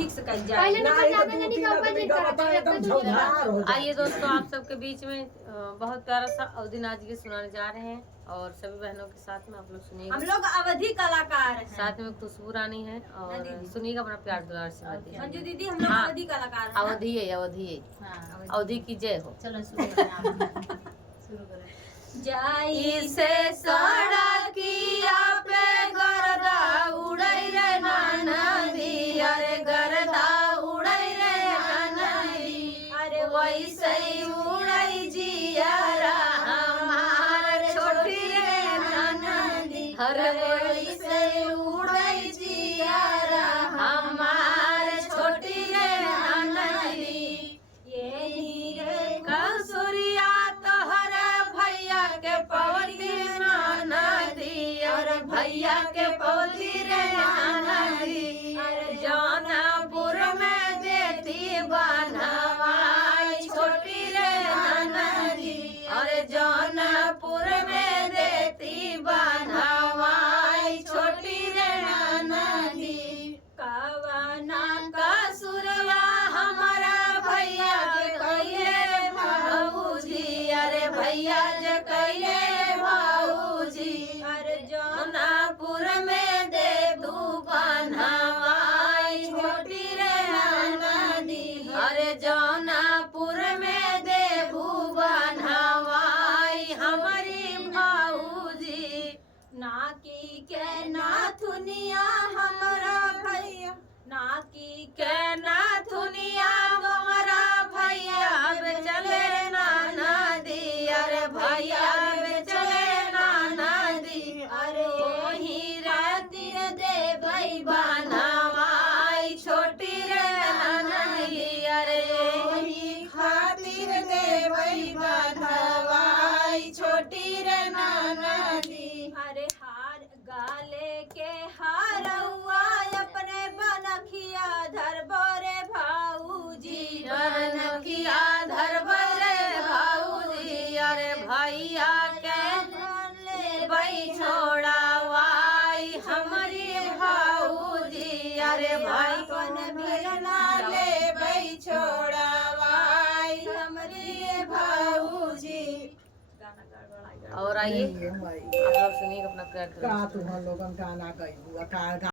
Fix कर जाए। आइए दोस्तों, आप सबके बीच में बहुत प्यारा सा अवधि नाच गीत सुनाने जा रहे हैं और सभी बहनों के साथ में आप लोग सुनिएगा। हम लोग अवधि कलाकार हैं, साथ में खुशबू रानी है और सुनिएगा अपना प्यार दुलार से। मंजू दीदी हम लोग अवधि कलाकार हैं। अवधि है, अवधि है, अवधि की जय हो। चलो शुरू करें। जाई से सड़किया पे गर्दा उड़ै रे ननदी, अरे गर्दा उड़ै रे ननदी, अरे वैसे उड़ै जियारा हमार छोटी रे ननदी, अरे वैसे उड़ै जियारा हमार छोटी रे ननदी। यही रे कसुरिया तोहर भैया के पवती ननदी, अरे भैया के पवती रे ननदी, अरे जौनपुर में देती बनवाई छोटी रे ननदी, अरे जौनपुर में देती बनवाई छोटी रे ननदी। कवना कसुरवा हमारा भैया के कहिए भाऊजी, अरे भैया जे कहिए भाऊजी, अरे जौनपुर में दे दू बनवाई छोटी रे ननदी, अरे जौनपुर में देबू बनवाई हमारी भाऊजी। नाकी के नाथुनिया हमारा भैया, नाकी के नाथुनिया हमारा भैया बेचले ननदी, अरे भैया बेचले ननदी, अरे ओही राती देबै बनवाई छोटी रे ननदी, अरे ओही खातिर देबै बनवाई छोटी रे ननदी। अरे हार गाले के हारौआ अपने बनखिया धरबो रे भाऊजी, बनखिया धरबो रे भाऊजी, अरे भैया के लेबै छोड़ावाई हमारी भाऊजी, अरे भाई कौन भिरना लेबै छोड़ावाई हमारी भाऊजी। और आइए आप लोग सुनिएगा अपना प्यार दुलार से। का तू हम लोगन गाना गई